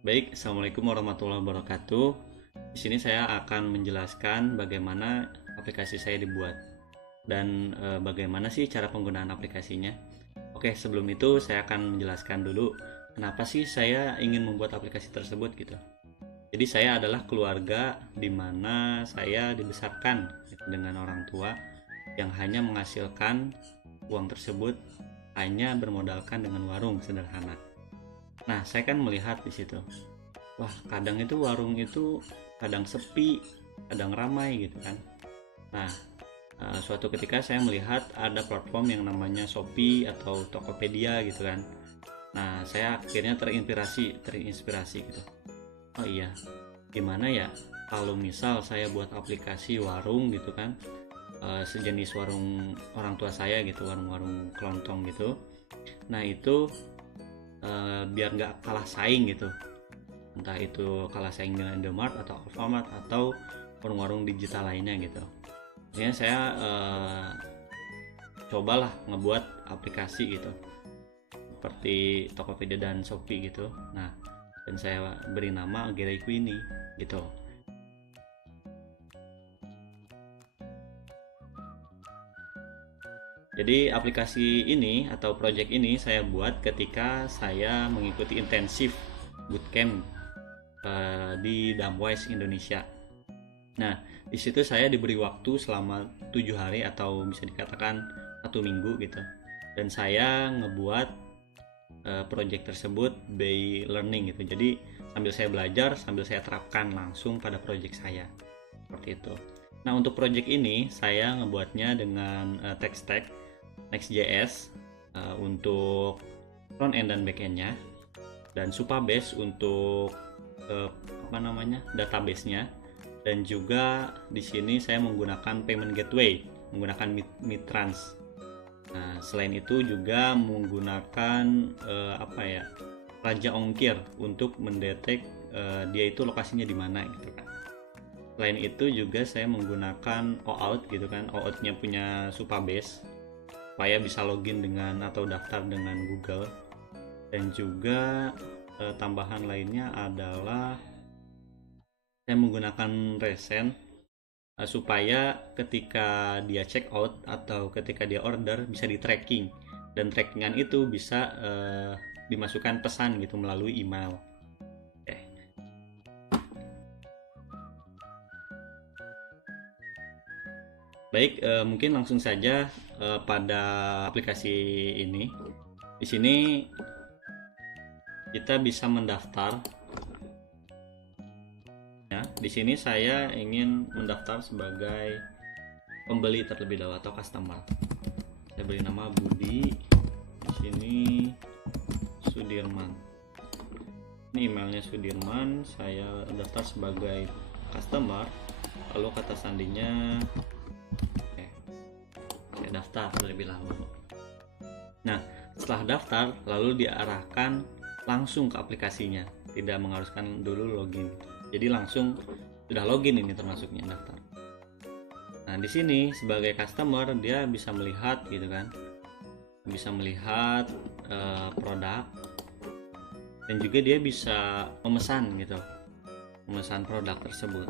Baik, Assalamualaikum warahmatullahi wabarakatuh. Di sini saya akan menjelaskan bagaimana aplikasi saya dibuat dan bagaimana sih cara penggunaan aplikasinya. Oke, sebelum itu saya akan menjelaskan dulu kenapa sih saya ingin membuat aplikasi tersebut gitu. Jadi saya adalah keluarga di mana saya dibesarkan dengan orang tua yang hanya menghasilkan uang tersebut hanya bermodalkan dengan warung sederhana. Nah, saya kan melihat di situ, wah kadang itu warung itu kadang sepi, kadang ramai gitu kan. Nah, suatu ketika saya melihat ada platform yang namanya Shopee atau Tokopedia gitu kan. Nah, saya akhirnya terinspirasi gitu. Oh iya, gimana ya kalau misal saya buat aplikasi warung gitu kan, sejenis warung orang tua saya gitu, warung-warung kelontong gitu. Nah itu biar nggak kalah saing gitu, entah itu kalah saing dengan Indomart atau Alfamart atau warung-warung digital lainnya gitu. Jadi saya cobalah ngebuat aplikasi gitu seperti Tokopedia dan Shopee gitu. Nah, dan saya beri nama Gereku ini gitu. Jadi aplikasi ini atau project ini saya buat ketika saya mengikuti intensif bootcamp di Damwise Indonesia. Nah, di situ saya diberi waktu selama 7 hari atau bisa dikatakan 1 minggu gitu. Dan saya ngebuat project tersebut by learning gitu. Jadi sambil saya belajar, sambil saya terapkan langsung pada project saya. Seperti itu. Nah, untuk project ini saya ngebuatnya dengan tech stack Next.js untuk front end dan back endnya, dan Supabase untuk database-nya, dan juga di sini saya menggunakan payment gateway menggunakan Mitrans. Nah, selain itu juga menggunakan raja ongkir untuk mendetek dia itu lokasinya di mana gitu kan. Selain itu juga saya menggunakan OAuth gitu kan, OAuth-nya punya Supabase supaya bisa login dengan atau daftar dengan Google. Dan juga tambahan lainnya adalah saya menggunakan Recent supaya ketika dia check out atau ketika dia order bisa di tracking, dan trackingan itu bisa dimasukkan pesan gitu melalui email. Baik, mungkin langsung saja pada aplikasi ini. Di sini kita bisa mendaftar. Ya, di sini saya ingin mendaftar sebagai pembeli terlebih dahulu atau customer. Saya beri nama Budi. Di sini Sudirman. Ini emailnya Sudirman. Saya daftar sebagai customer. Lalu kata sandinya daftar terlebih dahulu. Nah, setelah daftar lalu diarahkan langsung ke aplikasinya, tidak mengharuskan dulu login. Jadi langsung sudah login ini termasuknya daftar. Nah, di sini sebagai customer dia bisa melihat gitu kan, bisa melihat produk, dan juga dia bisa memesan gitu, memesan produk tersebut.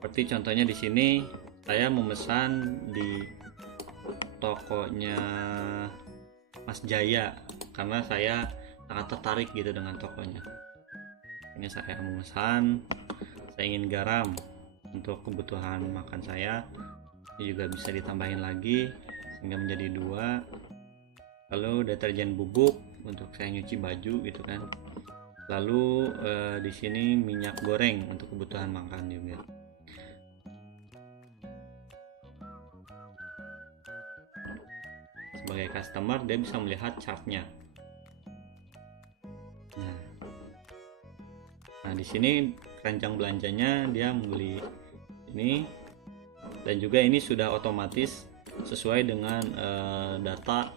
Seperti contohnya di sini saya memesan di tokonya Mas Jaya karena saya sangat tertarik gitu dengan tokonya. Ini saya memesan, saya ingin garam untuk kebutuhan makan saya. Ini juga bisa ditambahin lagi sehingga menjadi 2. Lalu deterjen bubuk untuk saya nyuci baju gitu kan. Lalu di sini minyak goreng untuk kebutuhan makan juga. Sebagai customer dia bisa melihat chartnya. Nah, di sini keranjang belanjanya dia membeli ini, dan juga ini sudah otomatis sesuai dengan data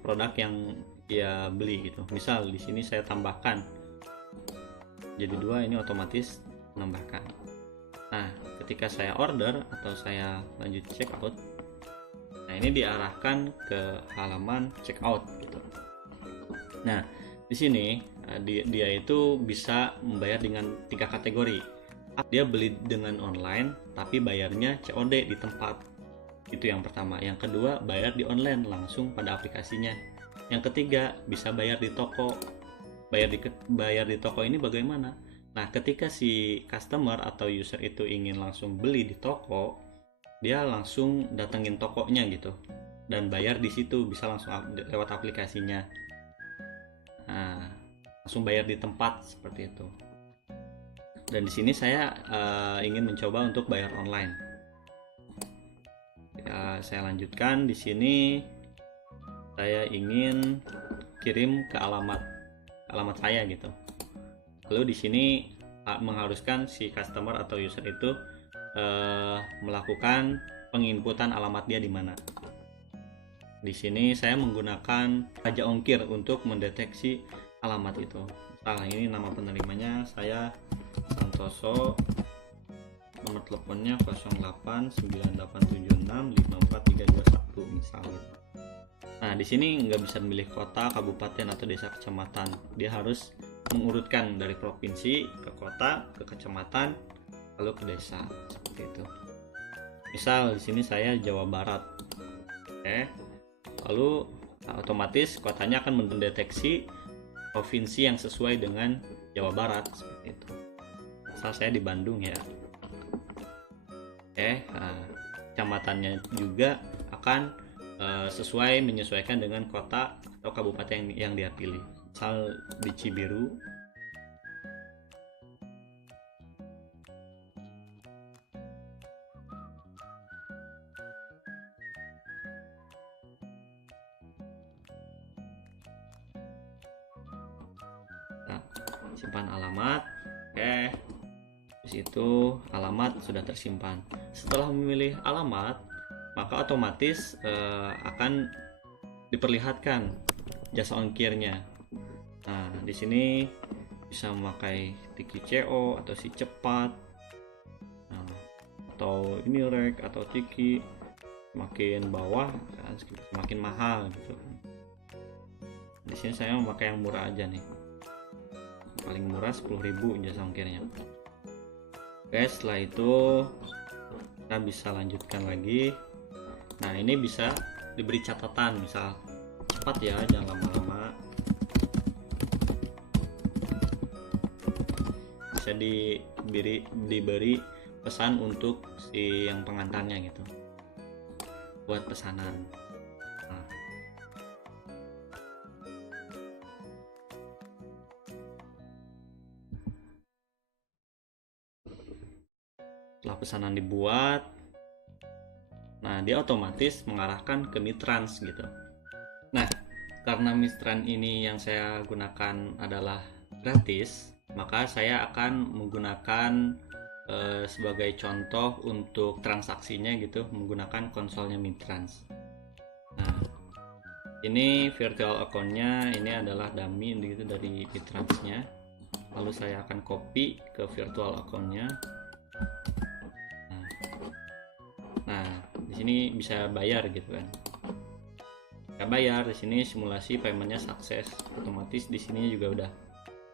produk yang dia beli gitu. Misal di sini saya tambahkan jadi 2, ini otomatis menambahkan. Nah, ketika saya order atau saya lanjut check out, nah ini diarahkan ke halaman checkout gitu. Nah, Di sini dia itu bisa membayar dengan 3 kategori. Dia beli dengan online tapi bayarnya COD di tempat. Itu yang pertama. Yang kedua, bayar di online langsung pada aplikasinya. Yang ketiga, bisa bayar di toko. Bayar di toko ini bagaimana? Nah, ketika si customer atau user itu ingin langsung beli di toko, dia langsung datengin tokonya gitu dan bayar di situ, bisa langsung lewat aplikasinya. Nah, langsung bayar di tempat seperti itu. Dan di sini saya ingin mencoba untuk bayar online. Saya lanjutkan. Di sini saya ingin kirim ke alamat saya gitu. Lalu di sini mengharuskan si customer atau user itu melakukan penginputan alamat dia di mana. Di sini saya menggunakan pajak ongkir untuk mendeteksi alamat itu. Misalnya ini nama penerimanya saya Santoso, nomor teleponnya 0898765431 misalnya. Nah, di sini nggak bisa memilih kota, kabupaten atau desa, kecamatan. Dia harus mengurutkan dari provinsi ke kota, ke kecamatan, lalu ke desa, seperti itu. Misal di sini saya Jawa Barat. Oke. Lalu otomatis kotanya akan mendeteksi provinsi yang sesuai dengan Jawa Barat, seperti itu. Misal saya di Bandung ya. Oke, kecamatannya juga akan sesuai menyesuaikan dengan kota atau kabupaten yang dia pilih. Misal di Cibiru. Nah, simpan alamat. Oke. Di situ alamat sudah tersimpan. Setelah memilih alamat, maka otomatis akan diperlihatkan jasa ongkirnya. Nah, di sini bisa memakai Tiki CO atau si cepat, atau ini rek atau Tiki. Makin bawah kan semakin mahal gitu. Di sini saya memakai yang murah aja nih. Paling murah 10.000 jasa ongkirnya. Oke, setelah itu kita bisa lanjutkan lagi. Nah, ini bisa diberi catatan, misal cepat ya, jangan lama-lama. Bisa diberi pesan untuk si yang pengantarnya gitu, buat pesanan. Nah, setelah pesanan dibuat, nah dia otomatis mengarahkan ke Mitrans gitu. Nah, karena Mitrans ini yang saya gunakan adalah gratis, maka saya akan menggunakan sebagai contoh untuk transaksinya gitu, menggunakan konsolnya Mitrans. Nah, ini virtual account-nya, ini adalah dummy gitu dari Mitransnya. Lalu saya akan copy ke virtual account-nya. Nah, di sini bisa bayar gitu kan. Kita bayar di sini, simulasi paymentnya sukses. Otomatis di sini juga udah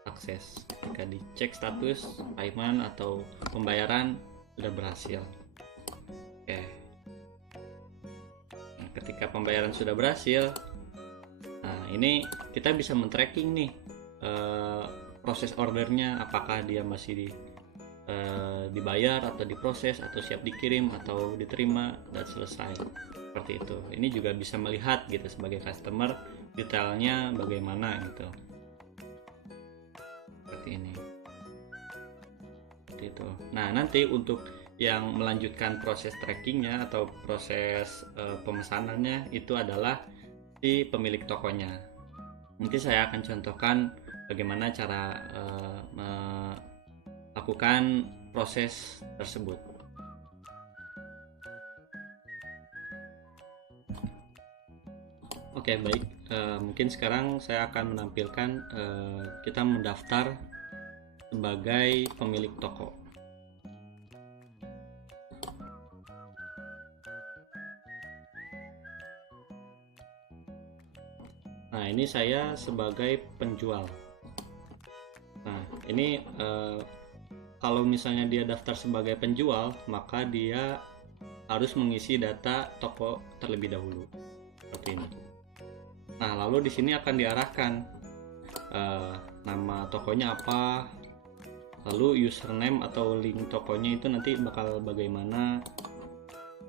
sukses. Jika dicek status payment atau pembayaran sudah berhasil. Oke. Nah, ketika pembayaran sudah berhasil, nah ini kita bisa men-tracking nih proses ordernya, apakah dia masih dibayar atau diproses atau siap dikirim atau diterima dan selesai, seperti itu. Ini juga bisa melihat gitu sebagai customer detailnya bagaimana gitu, seperti ini, seperti itu. Nah, nanti untuk yang melanjutkan proses trackingnya atau proses pemesanannya itu adalah si pemilik tokonya. Nanti saya akan contohkan bagaimana cara melakukan proses tersebut. Oke, baik. Mungkin sekarang saya akan menampilkan kita mendaftar sebagai pemilik toko. Nah, ini saya sebagai penjual. Nah, ini kalau misalnya dia daftar sebagai penjual, maka dia harus mengisi data toko terlebih dahulu. Seperti ini. Nah, lalu di sini akan diarahkan nama tokonya apa, lalu username atau link tokonya itu nanti bakal bagaimana.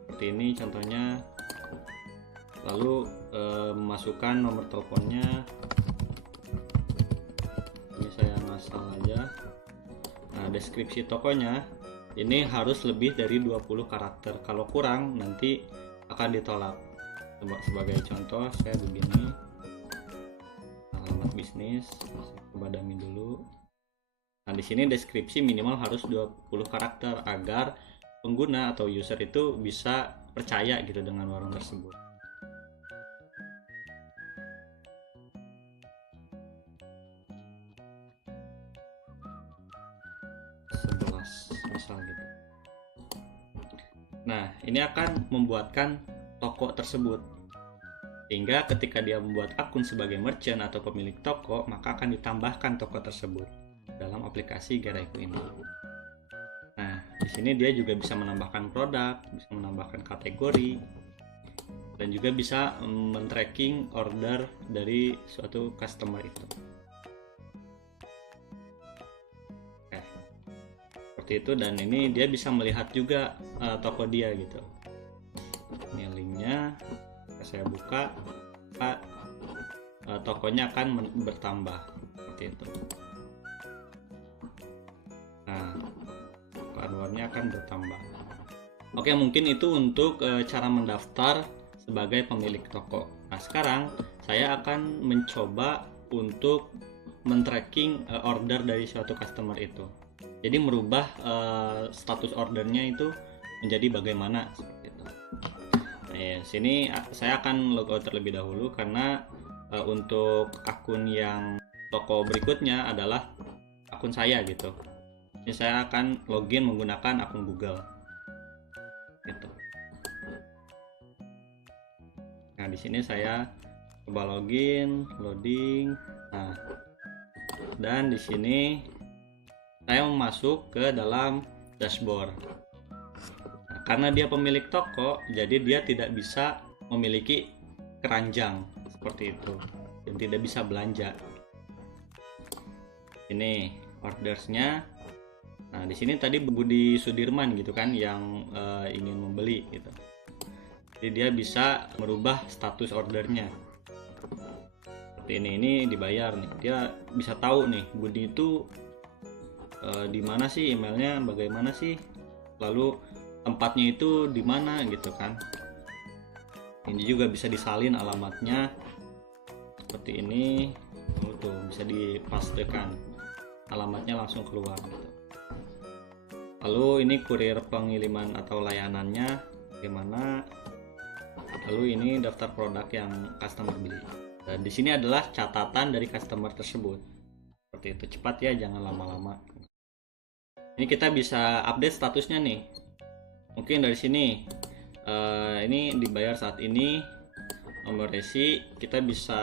Seperti ini contohnya. Lalu masukkan nomor teleponnya. Ini saya ngasal aja. Nah, deskripsi tokonya ini harus lebih dari 20 karakter. Kalau kurang nanti akan ditolak. Sebagai contoh saya begini. Alamat bisnis, saya coba dummy dulu. Nah, di sini deskripsi minimal harus 20 karakter agar pengguna atau user itu bisa percaya gitu dengan warung tersebut. Misal gitu. Nah, ini akan membuatkan toko tersebut, sehingga ketika dia membuat akun sebagai merchant atau pemilik toko, maka akan ditambahkan toko tersebut dalam aplikasi Gereku ini. Nah, di sini dia juga bisa menambahkan produk, bisa menambahkan kategori, dan juga bisa men-tracking order dari suatu customer itu. Seperti itu, dan ini dia bisa melihat juga toko dia gitu. Ini linknya, saya buka, tokonya akan bertambah seperti itu. Nah, keluarnya akan bertambah. Oke, mungkin itu untuk cara mendaftar sebagai pemilik toko. Nah, sekarang saya akan mencoba untuk men-tracking order dari suatu customer itu. Jadi merubah status ordernya itu menjadi bagaimana seperti itu. Nah, ya, sini saya akan logout terlebih dahulu karena untuk akun yang toko berikutnya adalah akun saya gitu. Ini saya akan login menggunakan akun Google. Gitu. Nah, di sini saya coba login, loading. Nah, dan di sini saya masuk ke dalam dashboard. Nah, karena dia pemilik toko, jadi dia tidak bisa memiliki keranjang seperti itu dan tidak bisa belanja. Ini ordersnya. Nah, di sini tadi Budi Sudirman gitu kan yang ingin membeli gitu. Jadi dia bisa merubah status ordernya. Seperti ini dibayar nih. Dia bisa tahu nih Budi itu di mana sih, emailnya bagaimana sih, lalu tempatnya itu di mana gitu kan. Ini juga bisa disalin alamatnya seperti ini. Tuh bisa dipastekan alamatnya langsung keluar gitu. Lalu ini kurir pengiriman atau layanannya bagaimana. Lalu ini daftar produk yang customer beli. Dan di sini adalah catatan dari customer tersebut. Seperti itu, cepat ya, jangan lama-lama. Ini kita bisa update statusnya nih. Mungkin dari sini ini dibayar saat ini, nomor resi kita bisa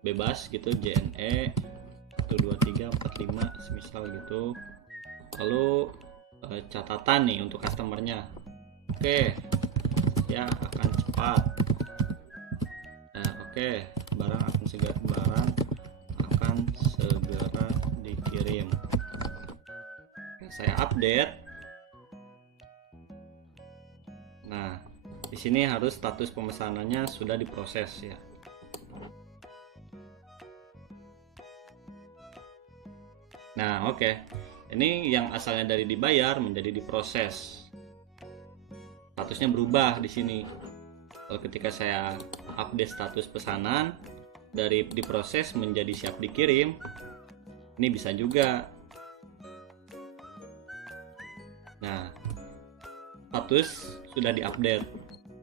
bebas gitu, JNE 12345 semisal gitu. Lalu catatan nih untuk customernya. Oke, ya akan cepat. Nah, oke, barang akan segera dikirim. Saya update. Nah, di sini harus status pemesanannya sudah diproses ya. Nah, oke. Ini yang asalnya dari dibayar menjadi diproses. Statusnya berubah di sini. Kalau ketika saya update status pesanan dari diproses menjadi siap dikirim, ini bisa juga. Nah, status sudah diupdate,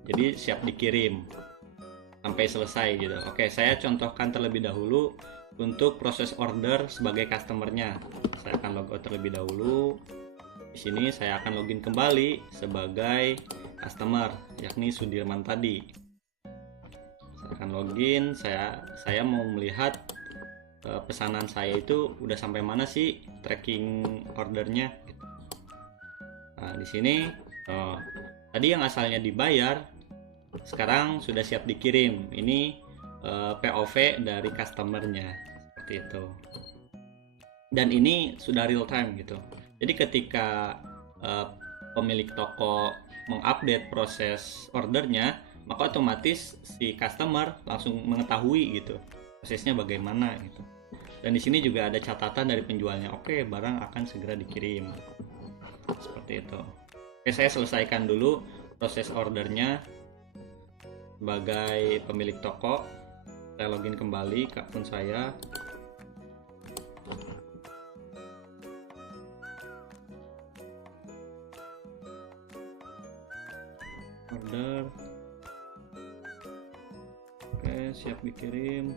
jadi siap dikirim sampai selesai gitu. Oke, saya contohkan terlebih dahulu untuk proses order sebagai customernya. Saya akan logout terlebih dahulu. Di sini saya akan login kembali sebagai customer, yakni Sudirman tadi. Saya tekan login. Saya mau melihat pesanan saya itu udah sampai mana sih tracking ordernya. Nah, di sini tadi yang asalnya dibayar sekarang sudah siap dikirim. Ini POV dari customernya seperti itu. Dan ini sudah real time gitu. Jadi ketika pemilik toko mengupdate proses ordernya, maka otomatis si customer langsung mengetahui gitu prosesnya bagaimana gitu. Dan di sini juga ada catatan dari penjualnya. Oke, barang akan segera dikirim. Seperti itu. Oke, saya selesaikan dulu proses ordernya sebagai pemilik toko. Saya login kembali ke akun saya. Order. Oke, siap dikirim.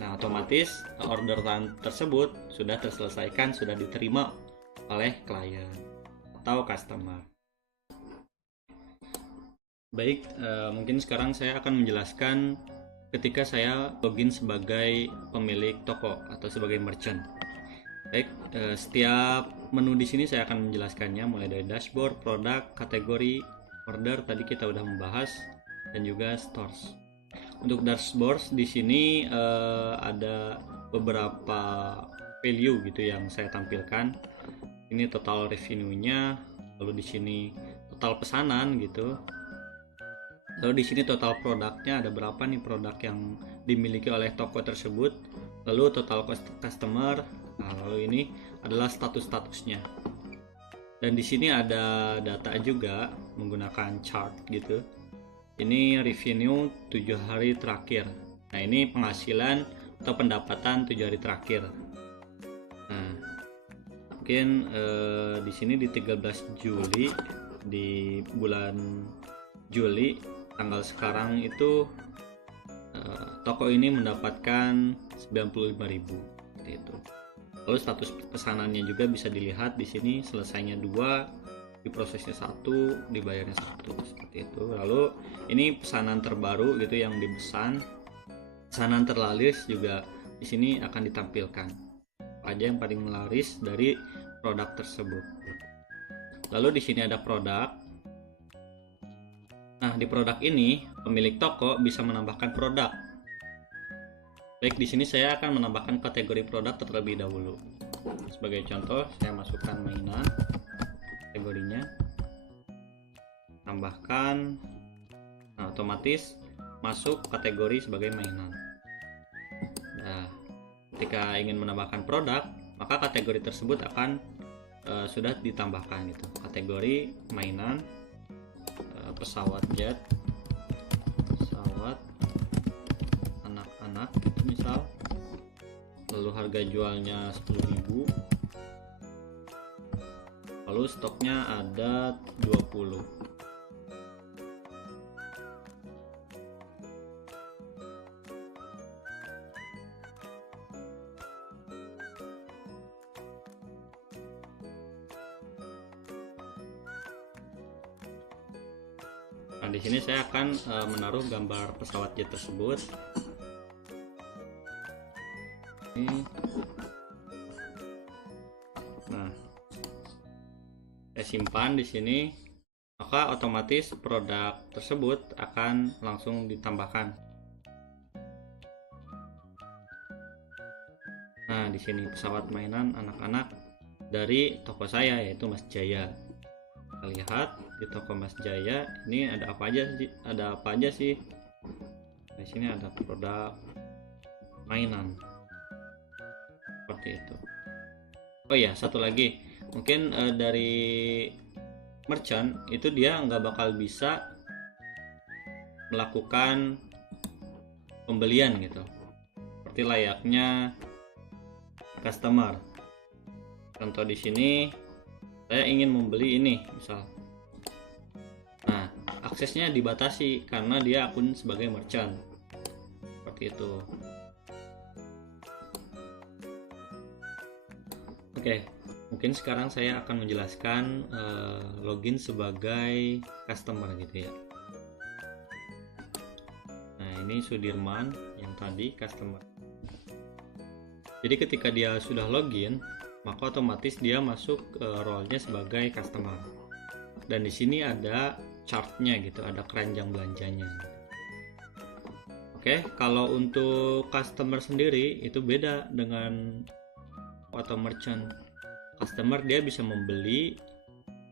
Nah, otomatis order tersebut sudah terselesaikan, sudah diterima oleh klien atau customer. Baik, mungkin sekarang saya akan menjelaskan ketika saya login sebagai pemilik toko atau sebagai merchant. Baik, setiap menu di sini saya akan menjelaskannya mulai dari dashboard, produk, kategori, order tadi kita udah membahas, dan juga stores. Untuk dashboard di sini ada beberapa value gitu yang saya tampilkan. Ini total revenue-nya, lalu di sini total pesanan gitu. Lalu di sini total produknya ada berapa nih produk yang dimiliki oleh toko tersebut. Lalu total customer. Nah, lalu ini adalah status-statusnya. Dan di sini ada data juga menggunakan chart gitu. Ini revenue 7 hari terakhir. Nah, ini penghasilan atau pendapatan 7 hari terakhir. Nah, mungkin di sini di 13 Juli, di bulan Juli tanggal sekarang itu toko ini mendapatkan 95.000 seperti itu. Lalu status pesanannya juga bisa dilihat di sini, selesainya 2, diprosesnya 1, dibayarnya 1 seperti itu. Lalu ini pesanan terbaru gitu yang dipesan, pesanan terlaris juga di sini akan ditampilkan apa aja yang paling laris dari produk tersebut. Lalu di sini ada produk. Nah, di produk ini pemilik toko bisa menambahkan produk. Baik, di sini saya akan menambahkan kategori produk terlebih dahulu. Sebagai contoh, saya masukkan mainan kategorinya, tambahkan. Nah, otomatis masuk kategori sebagai mainan. Nah, ketika ingin menambahkan produk, maka kategori tersebut akan sudah ditambahkan gitu. Kategori mainan, pesawat jet, pesawat anak-anak misal, lalu harga jualnya 10.000, lalu stoknya ada 20. Nah, di sini saya akan menaruh gambar pesawat jet tersebut. Nah, saya simpan di sini, maka otomatis produk tersebut akan langsung ditambahkan. Nah, di sini pesawat mainan anak-anak dari toko saya, yaitu Mas Jaya. Kita lihat di toko Mas Jaya ini ada apa aja sih? Di sini ada produk mainan seperti itu. Oh iya, satu lagi, mungkin dari merchant itu dia nggak bakal bisa melakukan pembelian gitu, seperti layaknya customer. Contoh di sini, saya ingin membeli ini misal. Nah, aksesnya dibatasi karena dia akun sebagai merchant seperti itu. Oke, Mungkin sekarang saya akan menjelaskan login sebagai customer gitu ya. Nah, ini Sudirman yang tadi customer. Jadi ketika dia sudah login, maka otomatis dia masuk role-nya sebagai customer. Dan di sini ada chart-nya gitu, ada keranjang belanjanya. Oke, kalau untuk customer sendiri itu beda dengan auto merchant. Customer dia bisa membeli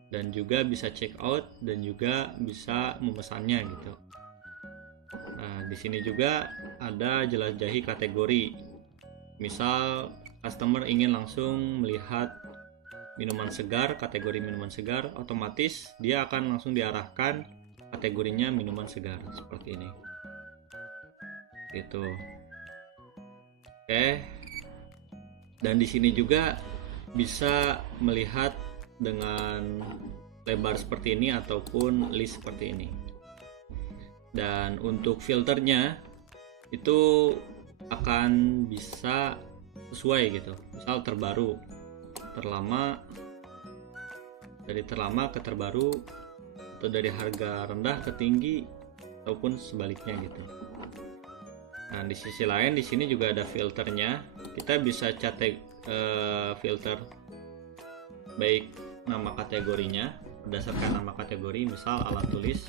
dan juga bisa check out dan juga bisa memesannya gitu. Nah, di sini juga ada jelajahi kategori. Misal customer ingin langsung melihat minuman segar, kategori minuman segar, otomatis dia akan langsung diarahkan kategorinya minuman segar seperti ini. Gitu. Oke. Dan di sini juga bisa melihat dengan lebar seperti ini ataupun list seperti ini. Dan untuk filternya itu akan bisa sesuai gitu, misal terbaru, terlama, dari terlama ke terbaru, atau dari harga rendah ke tinggi, ataupun sebaliknya gitu. Nah, di sisi lain di sini juga ada filternya. Kita bisa filter baik nama kategorinya berdasarkan nama kategori, misal alat tulis,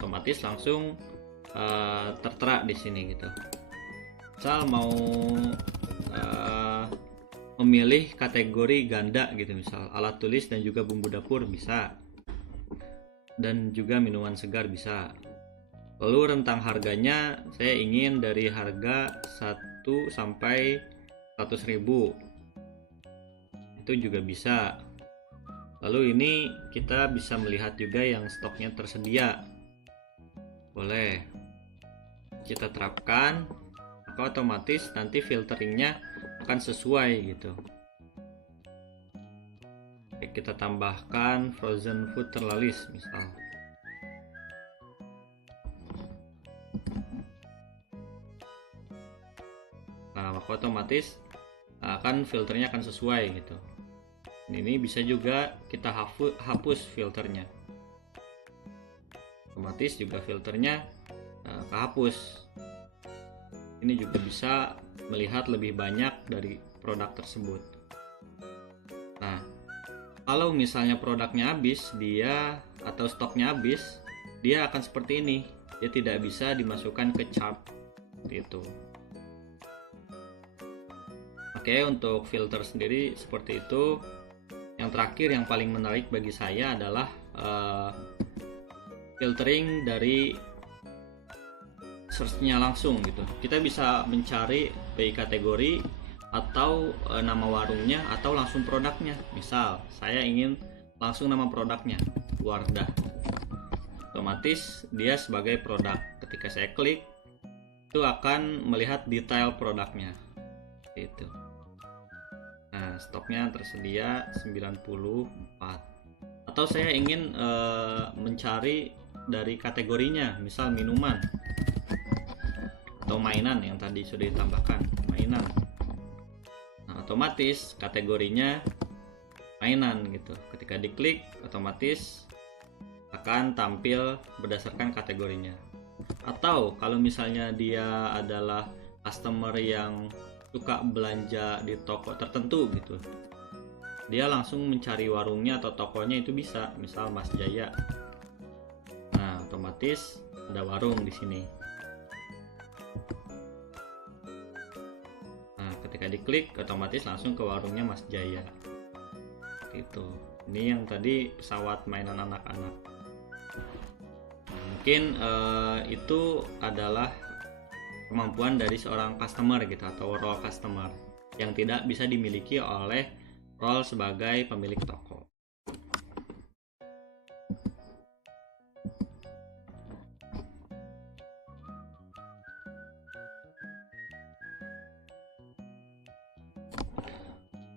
otomatis langsung tertera di sini gitu. Misal mau memilih kategori ganda gitu, misal alat tulis dan juga bumbu dapur bisa, dan juga minuman segar bisa. Lalu rentang harganya saya ingin dari harga 1 sampai 100.000, itu juga bisa. Lalu ini kita bisa melihat juga yang stoknya tersedia, boleh kita terapkan, maka otomatis nanti filteringnya akan sesuai gitu. Oke, kita tambahkan frozen food terlalis misal. Nah, maka otomatis akan filternya akan sesuai gitu. Ini bisa juga kita hapus filternya, otomatis juga filternya kehapus. Ini juga bisa melihat lebih banyak dari produk tersebut. Nah, kalau misalnya produknya habis, dia atau stoknya habis, dia akan seperti ini. Dia tidak bisa dimasukkan ke chart gitu. Oke, untuk filter sendiri seperti itu. Yang terakhir yang paling menarik bagi saya adalah filtering dari search-nya langsung gitu. Kita bisa mencari baik kategori atau nama warungnya atau langsung produknya. Misal saya ingin langsung nama produknya Wardah, otomatis dia sebagai produk. Ketika saya klik itu akan melihat detail produknya itu. Nah, stoknya tersedia 94. Atau saya ingin mencari dari kategorinya, misal minuman atau mainan yang tadi sudah ditambahkan, mainan. Nah, otomatis kategorinya mainan gitu. Ketika diklik otomatis akan tampil berdasarkan kategorinya. Atau kalau misalnya dia adalah customer yang suka belanja di toko tertentu gitu, dia langsung mencari warungnya atau tokonya itu bisa, misal Mas Jaya. Nah, otomatis ada warung di sini. Nah, ketika diklik otomatis langsung ke warungnya Mas Jaya. Gitu. Ini yang tadi pesawat mainan anak-anak. Mungkin itu adalah kemampuan dari seorang customer gitu, atau role customer yang tidak bisa dimiliki oleh role sebagai pemilik toko.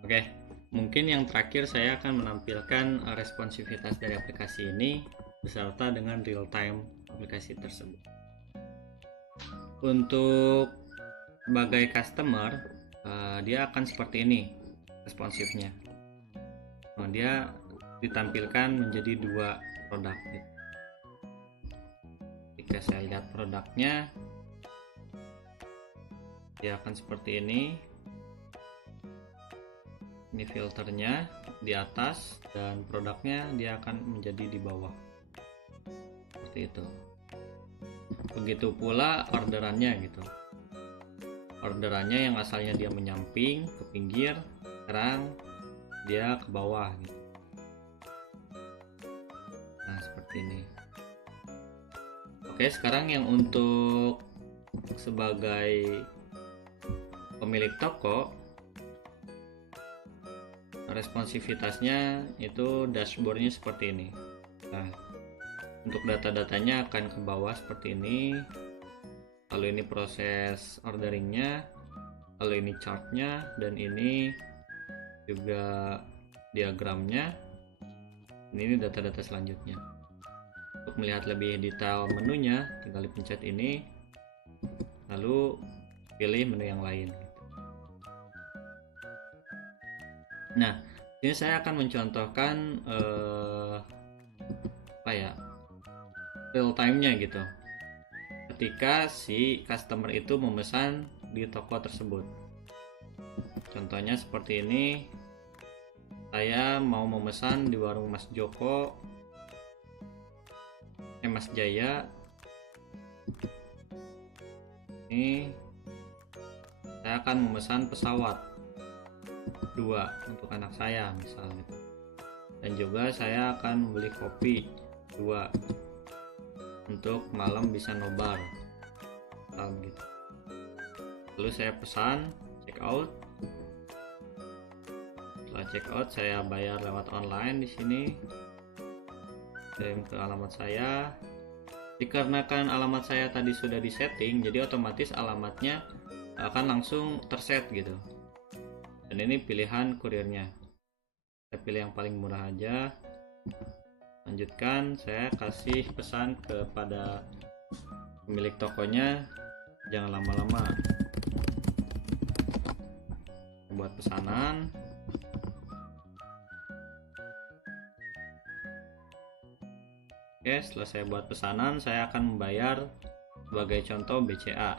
Oke, mungkin yang terakhir saya akan menampilkan responsivitas dari aplikasi ini beserta dengan real time aplikasi tersebut. Untuk sebagai customer, dia akan seperti ini. responsifnya. Nah, dia ditampilkan menjadi 2 produk gitu. Jika saya lihat produknya, dia akan seperti ini. Ini filternya di atas dan produknya dia akan menjadi di bawah. Seperti itu. Begitu pula orderannya gitu. Orderannya yang asalnya dia menyamping ke pinggir, sekarang dia ke bawah gitu. Nah, seperti ini. Oke, sekarang yang untuk sebagai pemilik toko, responsivitasnya itu dashboardnya seperti ini. Nah, untuk data-datanya akan ke bawah seperti ini. Lalu ini proses orderingnya, lalu ini chartnya, dan ini juga diagramnya. Ini data-data selanjutnya. Untuk melihat lebih detail menunya, tinggal dipencet ini, lalu pilih menu yang lain. Nah, ini saya akan mencontohkan real time-nya gitu. Ketika si customer itu memesan di toko tersebut. Contohnya seperti ini. Saya mau memesan di warung Mas Joko, Mas Jaya. Ini saya akan memesan pesawat 2 untuk anak saya misalnya, dan juga saya akan membeli kopi 2 untuk malam bisa nobar gitu. Lalu saya pesan, check out. Setelah check out saya bayar lewat online di sini, kirim ke alamat saya. Dikarenakan alamat saya tadi sudah disetting, jadi otomatis alamatnya akan langsung terset gitu. Dan ini pilihan kurirnya, saya pilih yang paling murah aja. Lanjutkan, saya kasih pesan kepada pemilik tokonya, jangan lama-lama. Buat pesanan. Oke, setelah saya buat pesanan, saya akan membayar sebagai contoh BCA.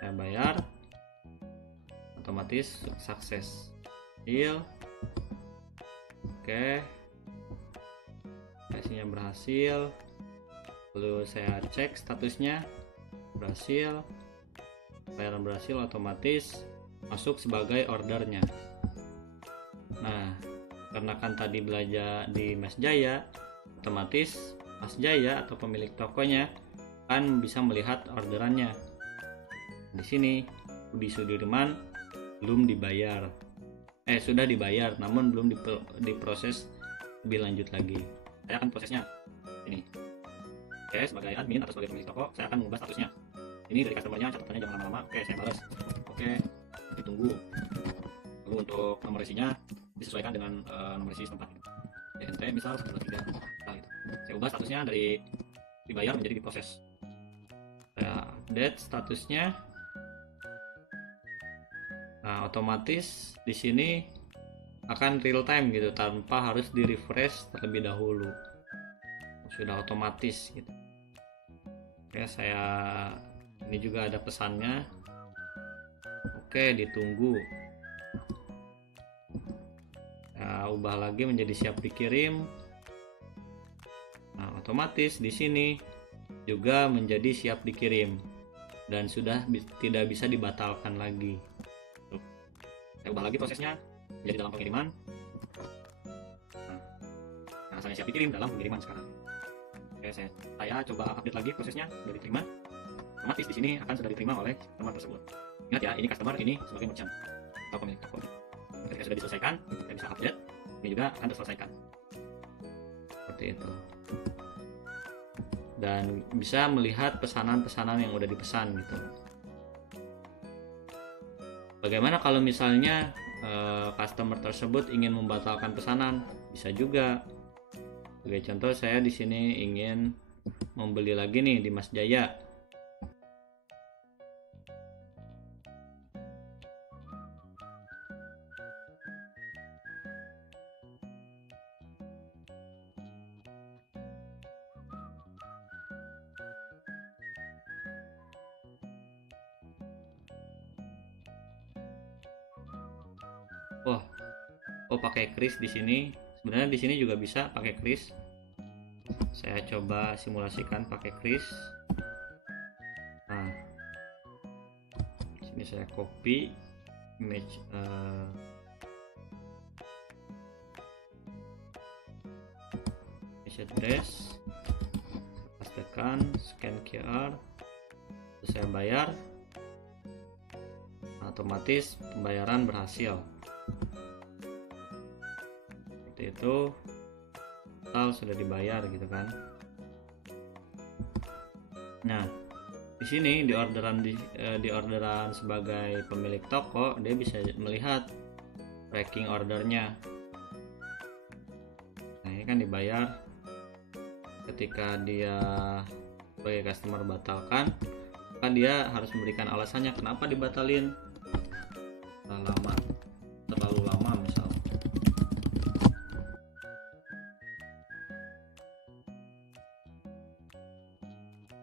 Saya bayar, otomatis sukses, deal. Oke, hasilnya berhasil. Lalu saya cek statusnya berhasil, bayaran berhasil, otomatis masuk sebagai ordernya. Nah, karena kan tadi belajar di Mas Jaya, otomatis Mas Jaya atau pemilik tokonya kan bisa melihat orderannya. Di sini Budi Sudirman belum dibayar, sudah dibayar namun belum diproses lebih lanjut lagi. Saya akan prosesnya ini. Oke, sebagai admin atau sebagai pemilik toko, saya akan mengubah statusnya. Ini dari customernya, catatannya jangan lama-lama. Oke, saya balas. Oke, ditunggu. Lalu untuk nomor isinya disesuaikan dengan nomor isi setempat. NT misal 123. Nah, gitu. Saya ubah statusnya dari dibayar menjadi diproses. Saya update statusnya. Nah, otomatis di sini akan real time gitu, tanpa harus di refresh terlebih dahulu. Sudah otomatis gitu. Oke, saya ini juga ada pesannya. Oke, ditunggu. Nah, ubah lagi menjadi siap dikirim. Nah, otomatis di sini juga menjadi siap dikirim dan sudah tidak bisa dibatalkan lagi. Saya ubah lagi prosesnya menjadi dalam pengiriman. Nah, saya siap dikirim dalam pengiriman sekarang. Oke, saya coba update lagi prosesnya, sudah diterima. Otomatis di sini akan sudah diterima oleh customer tersebut. Ingat ya, ini customer, ini sebagai merchant atau pemilik toko. Ketika sudah diselesaikan, kita bisa update. Ini juga akan terselesaikan. Seperti itu. Dan bisa melihat pesanan-pesanan yang udah dipesan gitu. Bagaimana kalau misalnya customer tersebut ingin membatalkan pesanan? Bisa juga. Sebagai contoh, saya di sini ingin membeli lagi nih di Mas Jaya. Oh, pakai kris di sini. Sebenarnya di sini juga bisa pakai kris. Saya coba simulasikan pakai kris. Nah, sini saya copy image address, pastekan, scan QR, terus saya bayar. Otomatis pembayaran berhasil. Seperti itu, total sudah dibayar gitu kan. Nah, di sini di orderan sebagai pemilik toko, dia bisa melihat tracking ordernya. Nah, ini kan dibayar. Ketika dia sebagai customer batalkan, maka dia harus memberikan alasannya kenapa dibatalin. Terlalu lama misal.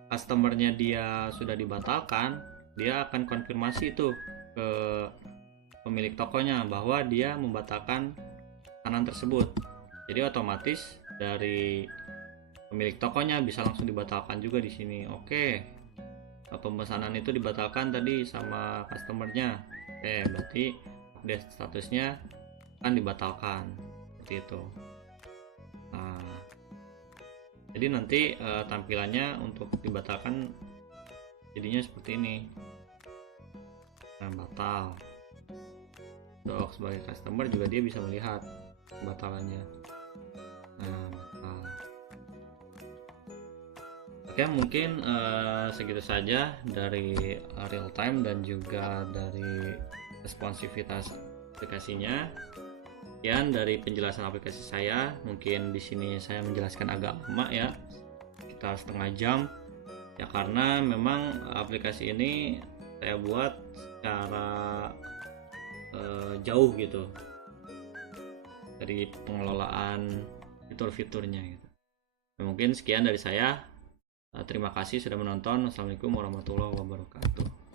Customernya dia sudah dibatalkan, dia akan konfirmasi itu ke pemilik tokonya bahwa dia membatalkan pesanan tersebut. Jadi otomatis dari pemilik tokonya bisa langsung dibatalkan juga di sini. Oke, pemesanan itu dibatalkan tadi sama customernya. Oke, berarti update statusnya akan dibatalkan seperti itu. Nah, jadi nanti tampilannya untuk dibatalkan jadinya seperti ini. Nah, batal. Untuk sebagai customer juga dia bisa melihat batalannya. Nah, batal. Oke, mungkin segitu saja dari real time dan juga dari responsivitas aplikasinya. Sekian dari penjelasan aplikasi saya. Mungkin di sini saya menjelaskan agak lama ya, sekitar setengah jam. Ya karena memang aplikasi ini saya buat secara jauh gitu dari pengelolaan fitur-fiturnya gitu. Mungkin sekian dari saya. Terima kasih sudah menonton. Wassalamualaikum warahmatullahi wabarakatuh.